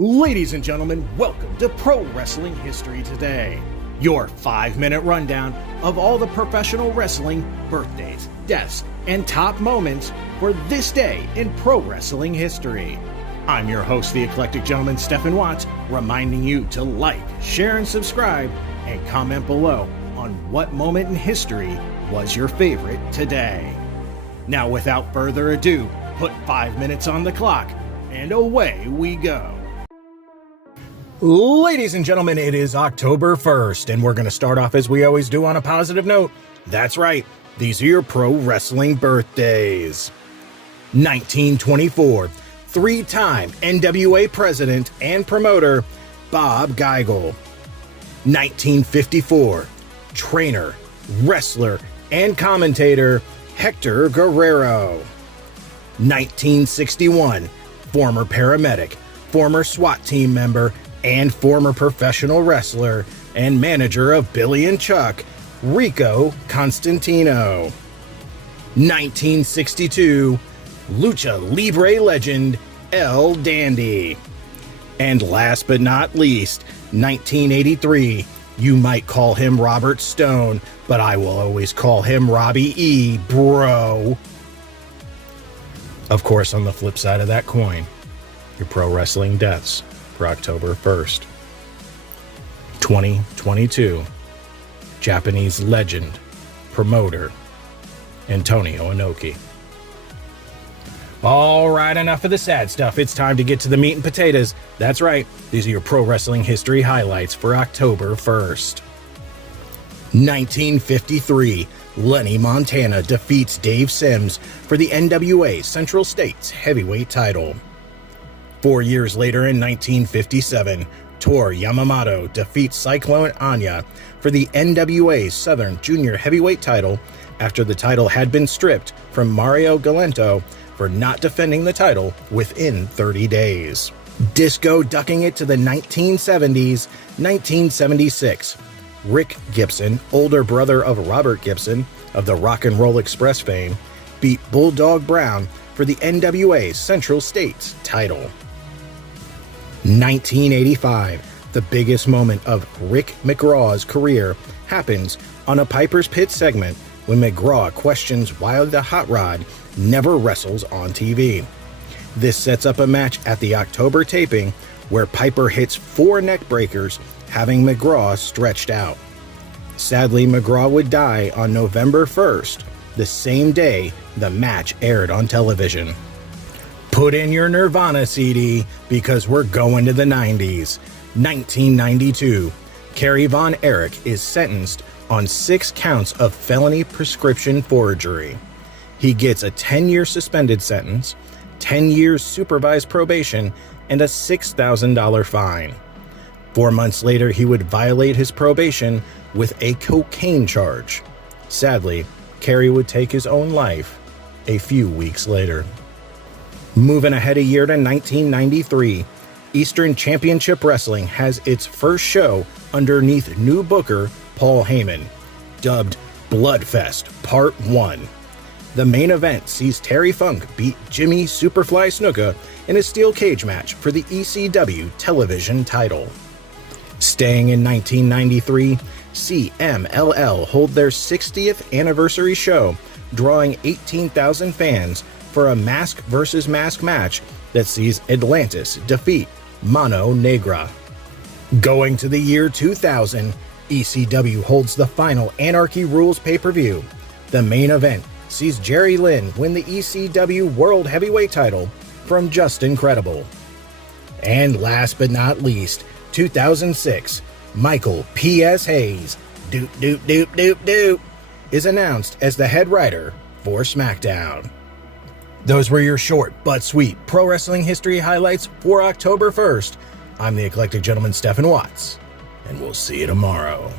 Ladies and gentlemen, welcome to Pro Wrestling History Today, your 5-minute rundown of all the professional wrestling birthdays, deaths, and top moments for this day in pro wrestling history. I'm your host, the eclectic gentleman, Stephen Watts, reminding you to like, share, and subscribe, and comment below on what moment in history was your favorite today. Now, without further ado, put 5 minutes on the clock, and away we go. Ladies and gentlemen, it is October 1st, and we're going to start off as we always do on a positive note. That's right, these are your pro wrestling birthdays. 1924, three-time NWA president and promoter, Bob Geigel. 1954, trainer, wrestler, and commentator, Hector Guerrero. 1961, former paramedic, former SWAT team member, and former professional wrestler and manager of Billy and Chuck, Rico Constantino. 1962, Lucha Libre legend, El Dandy. And last but not least, 1983, you might call him Robert Stone, but I will always call him Robbie E, bro. Of course, on the flip side of that coin, your pro wrestling deaths for October 1st. 2022, Japanese legend, promoter, Antonio Inoki. All right, enough of the sad stuff. It's time to get to the meat and potatoes. That's right, these are your pro wrestling history highlights for October 1st. 1953, Lenny Montana defeats Dave Sims for the NWA Central States Heavyweight title. 4 years later in 1957, Tor Yamamoto defeats Cyclone Anya for the NWA Southern Junior Heavyweight title after the title had been stripped from Mario Galento for not defending the title within 30 days. Disco ducking it to the 1970s, 1976. Rick Gibson, older brother of Robert Gibson of the Rock and Roll Express fame, beat Bulldog Brown for the NWA Central States title. 1985, the biggest moment of Rick McGraw's career happens on a Piper's Pit segment when McGraw questions why the Hot Rod never wrestles on TV. This sets up a match at the October taping where Piper hits 4 neck breakers, having McGraw stretched out. Sadly, McGraw would die on November 1st, the same day the match aired on television. Put in your Nirvana CD because we're going to the 90s. 1992, Kerry Von Erich is sentenced on 6 counts of felony prescription forgery. He gets a 10-year suspended sentence, 10 years supervised probation, and a $6,000 fine. 4 months later, he would violate his probation with a cocaine charge. Sadly, Kerry would take his own life a few weeks later. Moving ahead a year to 1993, Eastern Championship Wrestling has its first show underneath new booker Paul Heyman, dubbed Bloodfest Part 1. The main event sees Terry Funk beat Jimmy Superfly Snuka in a steel cage match for the ECW television title. Staying in 1993, CMLL hold their 60th anniversary show, drawing 18,000 fans for a mask versus mask match that sees Atlantis defeat Mano Negra. Going to the year 2000, ECW holds the final Anarchy Rules pay-per-view. The main event sees Jerry Lynn win the ECW World Heavyweight title from Justin Credible. And last but not least, 2006, Michael P.S. Hayes, doop doop doop doop doop, is announced as the head writer for SmackDown. Those were your short but sweet pro wrestling history highlights for October 1st. I'm the eclectic gentleman, Stephen Watts, and we'll see you tomorrow.